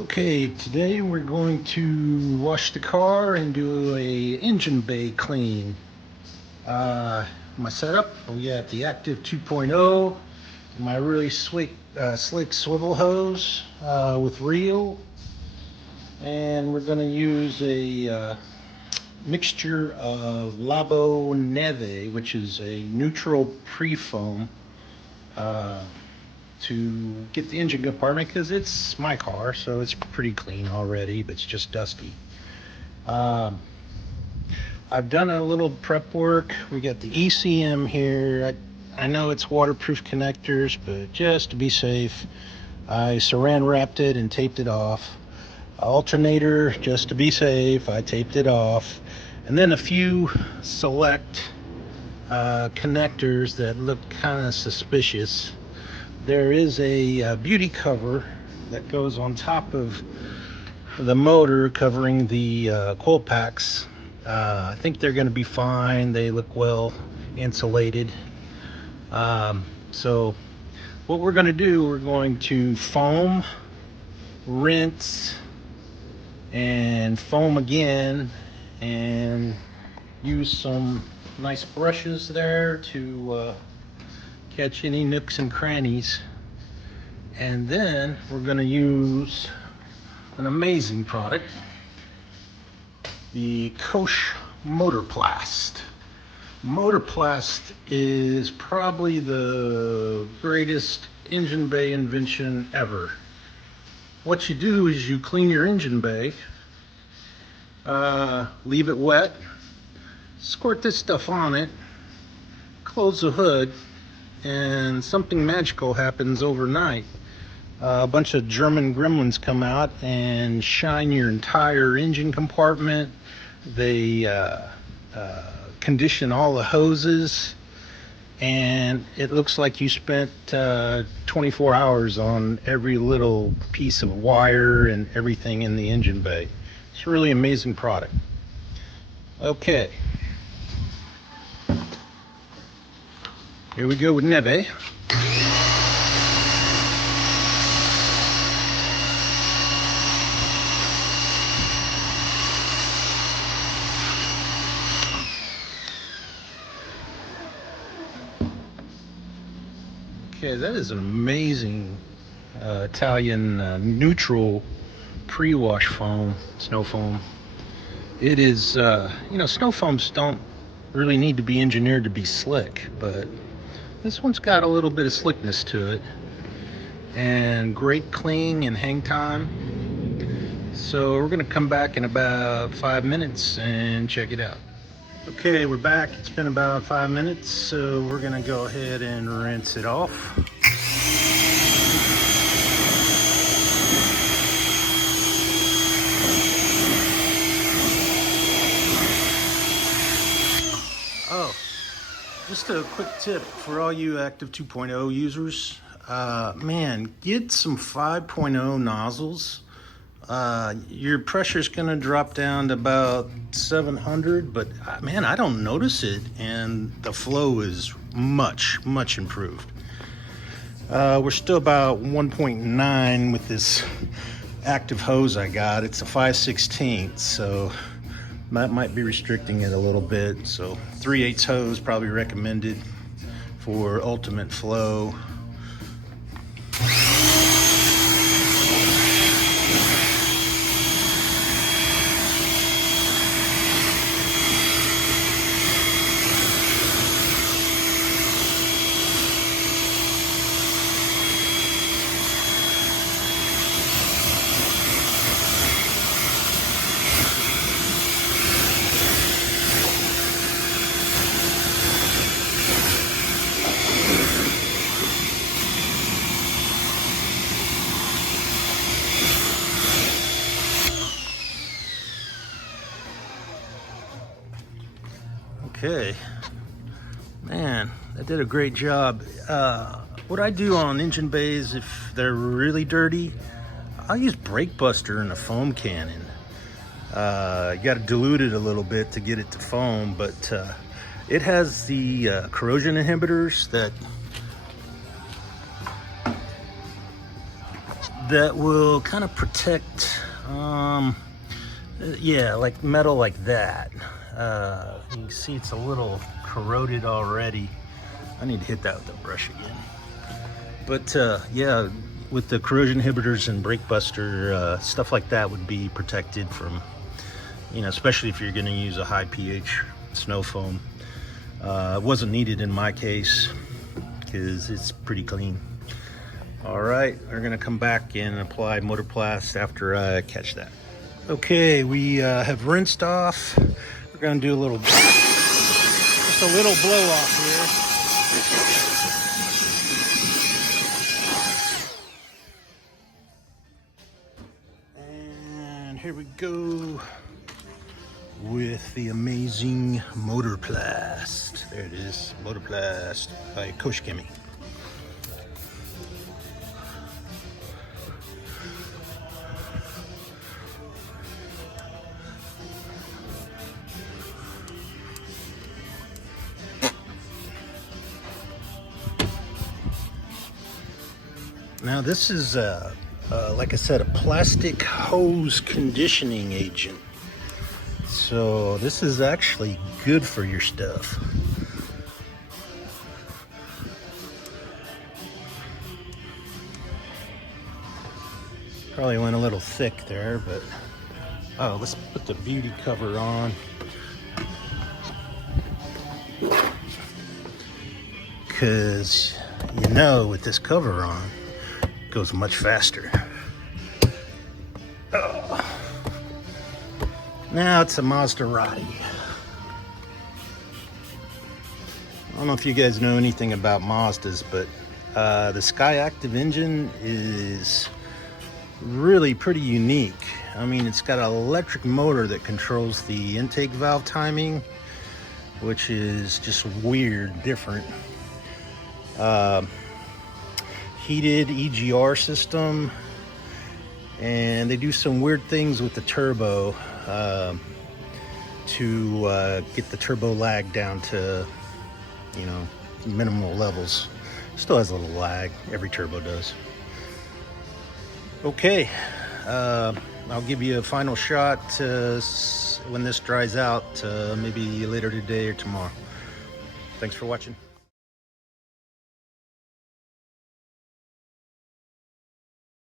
Okay, today we're going to wash the car and do a engine bay clean. My setup, we got the Active 2.0, my really slick swivel hose with reel, and we're going to use a mixture of Labo Neve, which is a neutral pre-foam, to get the engine compartment, because it's my car, so it's pretty clean already, but it's just dusty. I've done a little prep work. We got the ECM here. I know it's waterproof connectors, but just to be safe, I saran wrapped it and taped it off. Alternator, just to be safe, I taped it off. And then a few select connectors that look kind of suspicious. There is a beauty cover that goes on top of the motor covering the coil packs. I think they're going to be fine. They look well insulated. So what we're going to do, we're going to foam, rinse, and foam again, and use some nice brushes there to catch any nooks and crannies. And then we're going to use an amazing product, the Koch MotorPlast. MotorPlast is probably the greatest engine bay invention ever. What you do is you clean your engine bay, leave it wet, squirt this stuff on it, close the hood, and something magical happens overnight. A bunch of German gremlins come out and shine your entire engine compartment. They condition all the hoses, and it looks like you spent 24 hours on every little piece of wire and everything in the engine bay. It's a really amazing product. Okay, here we go with Neve. Okay, that is an amazing Italian neutral pre-wash foam, snow foam. It is, snow foams don't really need to be engineered to be slick, but this one's got a little bit of slickness to it, and great clean and hang time. So we're gonna come back in about 5 minutes and check it out. Okay, we're back. It's been about 5 minutes, so we're gonna go ahead and rinse it off. Oh, just a quick tip for all you Active 2.0 users. Man, get some 5.0 nozzles. Your pressure's gonna drop down to about 700, but man, I don't notice it, and the flow is much improved. We're still about 1.9 with this active hose I got. It's a 5/16, so that might be restricting it a little bit. So 3/8 hose probably recommended for ultimate flow. Okay, man, that did a great job. What I do on engine bays, if they're really dirty, I'll use brake buster in a foam cannon. You got to dilute it a little bit to get it to foam, but it has the corrosion inhibitors that that will kind of protect, yeah, like metal like that. You can see it's a little corroded already. I need to hit that with the brush again. But yeah, with the corrosion inhibitors and brake buster, stuff like that would be protected from, you know, especially if you're going to use a high pH snow foam. It wasn't needed in my case because it's pretty clean. All right, we're going to come back and apply MotorPlast after I catch that. Okay, we have rinsed off. We're going to do a little, just a little blow off here. And here we go with the amazing MotorPlast. There it is, MotorPlast by Koch Chemie. Now this is, like I said, a plastic hose conditioning agent. So this is actually good for your stuff. Probably went a little thick there, but oh, let's put the beauty cover on. Because, you know, with this cover on, it goes much faster. Oh. Now it's a Maserati. I don't know if you guys know anything about Mazdas, but the Skyactiv engine is really pretty unique. I mean, it's got an electric motor that controls the intake valve timing, which is just weird, different. Heated EGR system, and they do some weird things with the turbo to get the turbo lag down to, you know, minimal levels. Still has a little lag, every turbo does. Okay, I'll give you a final shot when this dries out, maybe later today or tomorrow. Thanks for watching.